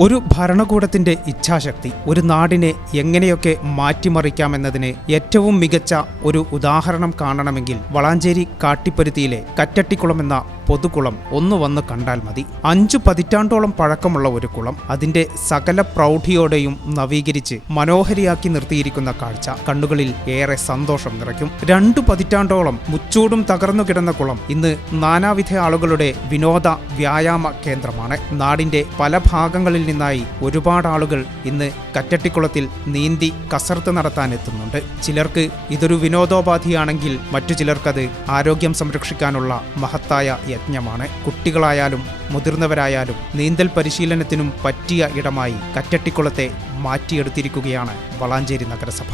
ഒരു ഭരണകൂടത്തിന്റെ ഇച്ഛാശക്തി ഒരു നാടിനെ എങ്ങനെയൊക്കെ മാറ്റിമറിക്കാമെന്നതിന് ഏറ്റവും മികച്ച ഒരു ഉദാഹരണം കാണണമെങ്കിൽ വളാഞ്ചേരി കാട്ടിപ്പരുത്തിയിലെ കറ്റട്ടിക്കുളം എന്ന പൊതുകുളം ഒന്ന് വന്ന് കണ്ടാൽ മതി. അഞ്ചു പതിറ്റാണ്ടോളം പഴക്കമുള്ള ഒരു കുളം. അതിന്റെ സകല പ്രൗഢിയോടെയും നവീകരിച്ച് മനോഹരിയാക്കി നിർത്തിയിരിക്കുന്ന കാഴ്ച കണ്ണുകളിൽ ഏറെ സന്തോഷം നിറയ്ക്കും. രണ്ടു പതിറ്റാണ്ടോളം മുച്ചൂടും തകർന്നു കിടന്ന കുളം ഇന്ന് നാനാവിധ ആളുകളുടെ വിനോദ വ്യായാമ കേന്ദ്രമാണ്. നാടിന്റെ പല ഭാഗങ്ങളിൽ നിന്നായി ഒരുപാട് ആളുകൾ ഇന്ന് കറ്റട്ടിക്കുളത്തിൽ നീന്തി കസർത്ത് നടത്താൻ എത്തുന്നുണ്ട്. ചിലർക്ക് ഇതൊരു വിനോദോപാധിയാണെങ്കിൽ മറ്റു ചിലർക്കത് ആരോഗ്യം സംരക്ഷിക്കാനുള്ള മഹത്തായ യജ്ഞമാണ് കുട്ടികളായാലും മുതിർന്നവരായാലും നീന്തൽ പരിശീലനത്തിനും പറ്റിയ ഇടമായി കറ്റട്ടിക്കുളത്തെ മാറ്റിയെടുത്തിരിക്കുകയാണ് വളാഞ്ചേരി നഗരസഭ.